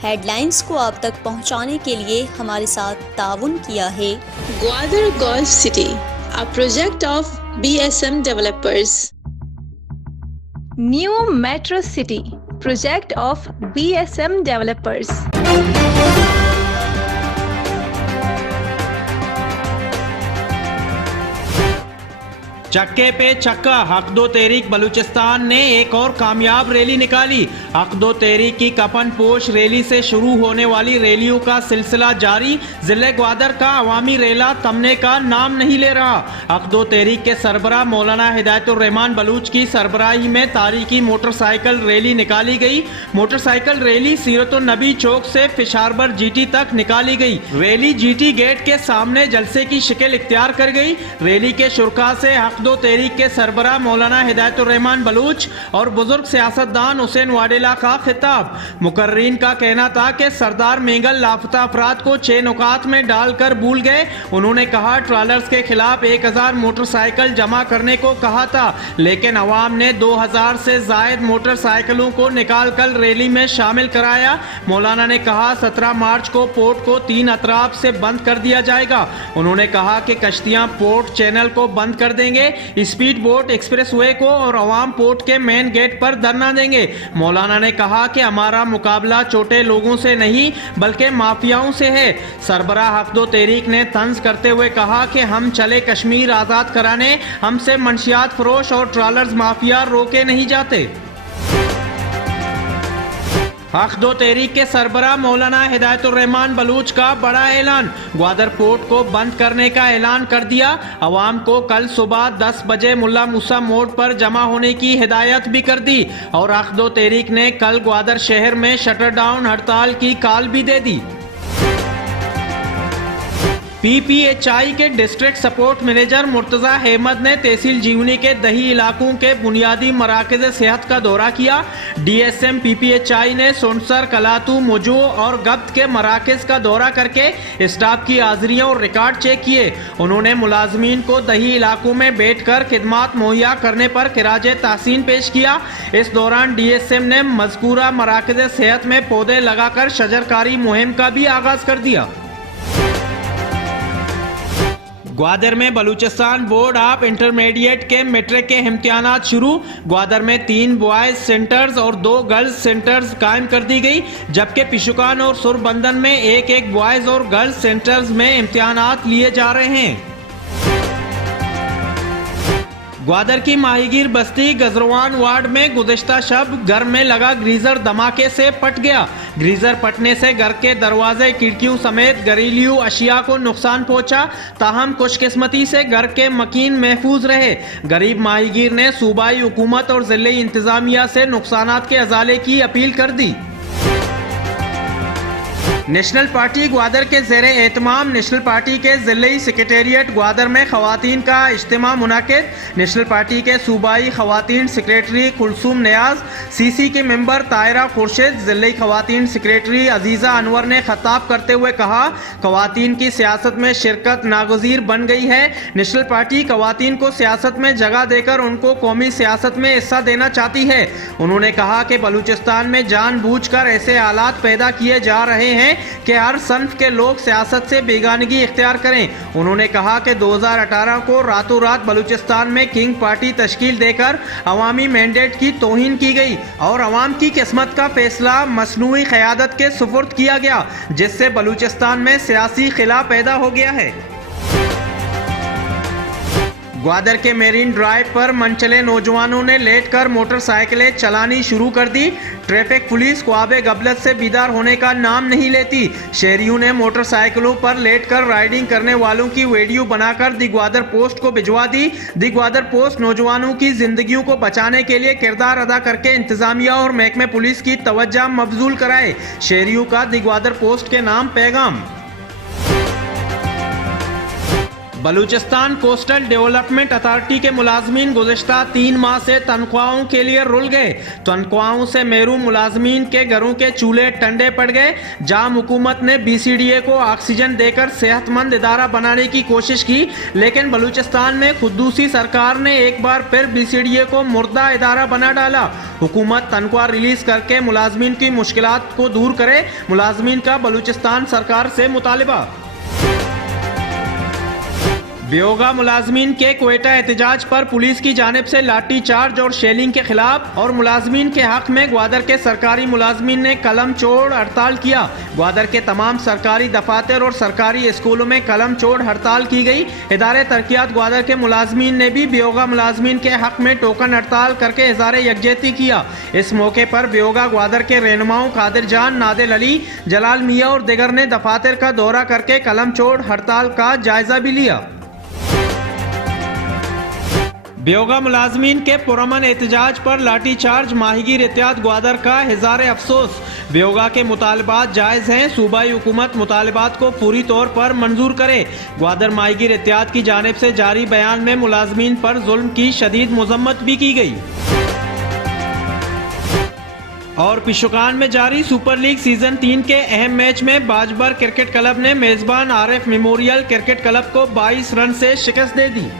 Headlines को आप तक पहुंचाने के लिए हमारे साथ ताउन किया है Gwadar golf city, a project of BSM developers. New Metro City, project of BSM developers. चक्के पे चक्का हक दो तहरीक बलूचिस्तान ने एक और कामयाब रैली निकाली। हक दो तहरीक की कफन पोश रैली से शुरू होने वाली रैलियों का सिलसिला जारी। जिले ग्वादर का अवामी रैला थमने का नाम नहीं ले रहा। हक दो तहरीक के सरबराह मौलाना हिदायतुर्रहमान बलूच की सरबराही में तारीखी मोटरसाइकिल रैली निकाली गई। मोटरसाइकिल रैली सीरतुन्नबी चौक से फिशारबर जीटी तक निकाली गई। रैली जीटी गेट के सामने जलसे की शिकल इख्तियार कर गई। रैली के शुरका से हक दो तहरीक के सरबराह मौलाना हिदायतुर्रहमान बलूच और बुजुर्ग सियासतदान हुसैन वाडेला का खिताब। मुकर्रीन का कहना था कि सरदार मेंगल लापता अफराद को 6 नुकात में डालकर भूल गए। उन्होंने कहा ट्रॉलर्स के खिलाफ 1000 मोटरसाइकिल जमा करने को कहा था, लेकिन अवाम ने 2000 से जायद मोटरसाइकिलों को निकाल कर रैली में शामिल कराया। मौलाना ने कहा 17 मार्च को पोर्ट को 3 अतराफ से बंद कर दिया जाएगा। उन्होंने कहा कि कश्तियां पोर्ट चैनल को बंद कर देंगे, स्पीड बोट एक्सप्रेसवे को और अवाम पोर्ट के मेन गेट पर धरना देंगे। मौलाना ने कहा कि हमारा मुकाबला छोटे लोगों से नहीं बल्कि माफियाओं से है। सरबराह हक दो तहरीक ने तंज करते हुए कहा कि हम चले कश्मीर आज़ाद कराने, हमसे मंशियात फरोश और ट्रॉलर्स माफिया रोके नहीं जाते। हक दो तहरीक के सरबराह मौलाना हिदायतुर्रहमान बलूच का बड़ा ऐलान। ग्वादर पोर्ट को बंद करने का ऐलान कर दिया। अवाम को कल सुबह 10 बजे मुल्ला मूसा मोड़ पर जमा होने की हिदायत भी कर दी और हक दो तहरीक ने कल ग्वादर शहर में शटर डाउन हड़ताल की कॉल भी दे दी। PPHI के district support manager Murtaza Ahmed ने तहसील जीवनी के दही इलाकों के बुनियादी मराकज़ सेहत का दौरा किया। DSM PPHI ने सुनसर, कलातू, मुजो और गब्त के मराकज़ का दौरा करके स्टाफ की हाजिरियां और रिकॉर्ड चेक किए। उन्होंने मुलाजमीन को दही इलाकों में बैठकर खिदमात मुहैया करने पर खिराज तहसीन पेश किया। इस दौरान DSM ने मज़कूरा मराकज़ सेहत में पौधे लगाकर शजरकारी मुहिम का भी आगाज कर दिया। ग्वादर में बलूचिस्तान बोर्ड ऑफ इंटरमीडिएट के मैट्रिक के इम्तिहानात शुरू। ग्वादर में 3 बॉयज सेंटर्स और 2 गर्ल्स सेंटर्स कायम कर दी गई, जबकि पिशुकान और सुरबंदन में एक बॉयज और गर्ल्स सेंटर्स में इम्तिहानात लिए जा रहे हैं। ग्वादर की माहीगीर बस्ती गजरवान वार्ड में गुज़िश्ता शब घर में लगा गीजर धमाके से फट गया। गीजर फटने से घर के दरवाजे, खिड़कियों समेत घरेलू अशिया को नुकसान पहुंचा। ताहम खुशकिस्मती से घर के मकीन महफूज रहे। गरीब माहीगीर ने सूबाई हुकूमत और जिले इंतजामिया से नुकसानात के अजाले की अपील कर दी। नेशनल पार्टी ग्वादर के ज़ेरे एहतमाम नेशनल पार्टी के ज़िले सेक्रेटेरिएट ग्वादर में ख़वातीन का इज्तिमा मुनाकिद। नेशनल पार्टी के सूबाई ख़वातीन सेक्रेटरी कुलसूम नियाज, CC के मेंबर तायरा खुर्शीद, ज़िले ख़वातीन सेक्रेटरी अजीज़ा अनवर ने खिताब करते हुए कहा ख़वातीन की सियासत में शिरकत नागज़ीर बन गई है। नेशनल पार्टी ख़वातीन को सियासत में जगह देकर उनको कौमी सियासत में हिस्सा देना चाहती है। उन्होंने कहा कि बलूचिस्तान में जानबूझकर ऐसे हालात पैदा किए जा रहे हैं कि हर सन्फ के लोग सियासत से बेगानगी इख्तियार करें। उन्होंने कहा कि 2018 को रातों रात बलूचिस्तान में किंग पार्टी तश्कील देकर अवामी मैंडेट की तौहीन की गई और अवाम की किस्मत का फैसला मसनूई क़यादत के सुपुर्द किया गया, जिससे बलूचिस्तान में सियासी खिला पैदा हो गया है। ग्वादर के मेरीन ड्राइव पर मनचले नौजवानों ने लेटकर मोटरसाइकिलें चलानी शुरू कर दी। ट्रैफिक पुलिस ख्वाबे गफलत से बीदार होने का नाम नहीं लेती। शहरियों ने मोटरसाइकिलों पर लेटकर राइडिंग करने वालों की वीडियो बनाकर दी ग्वादर पोस्ट को भिजवा दी। दी ग्वादर पोस्ट नौजवानों की जिंदगियों को बचाने के लिए किरदार अदा करके इंतजामिया और महकमे पुलिस की तवज्जो मबजूल कराए। शहरियों का दी ग्वादर पोस्ट के नाम पैगाम। बलूचिस्तान कोस्टल डेवलपमेंट अथॉरिटी के मुलाजमीन गुज़िश्ता 3 माह से तनख्वाहों के लिए रुल गए। तनख्वाहों से महरूम मुलाजमीन के घरों के चूल्हे ठंडे पड़ गए। जाम हुकूमत ने BCDA को ऑक्सीजन देकर सेहतमंद इदारा बनाने की कोशिश की, लेकिन बलूचिस्तान में खुद्दूसी सरकार ने एक बार फिर BCDA को मुर्दा इदारा बना डाला। हुकूमत तनख्वाह रिलीज करके मुलाजमीन की मुश्किलात को दूर करे, मुलाजमीन का बलूचिस्तान सरकार से मुतालिबा। बेओगा मुलाजमीन के क्वेटा एहतजाज पर पुलिस की जानिब से लाठी चार्ज और शेलिंग के खिलाफ और मुलाजमीन के हक में ग्वादर के सरकारी मुलाजमीन ने कलम चोड़ हड़ताल किया। ग्वादर के तमाम सरकारी दफातर और सरकारी स्कूलों में कलम चोड़ हड़ताल की गई। इदारे तरक्यात ग्वादर के मुलाजमीन ने भी बेओगा मुलाजमीन के हक में टोकन हड़ताल करके इज़हार यकजहती किया। इस मौके पर बेओगा ग्वादर के रहनुमाओं कादिर जान, नादिल अली, जलाल मियाँ और दिगर ने दफातर का दौरा करके कलम चोड़ हड़ताल का जायजा भी लिया। बेओगा मुलाजमीन के पुरअमन एहतजाज पर लाठी चार्ज, माहीगीर एहतियात ग्वादर का इज़हार अफसोस। बेओगा के मुतालबात जायज़ हैं, सूबाई हुकूमत मुतालबात को पूरी तौर पर मंजूर करे। ग्वादर माहीगीर एहतियात की जानिब से जारी बयान में मुलाजमीन पर जुल्म की शदीद मजम्मत भी की गई। और पिशोकान में जारी सुपर लीग सीजन 3 के अहम मैच में बाजबर क्रिकेट क्लब ने मेजबान RF मेमोरियल क्रिकेट क्लब को 22 रन से शिकस्त दे दी।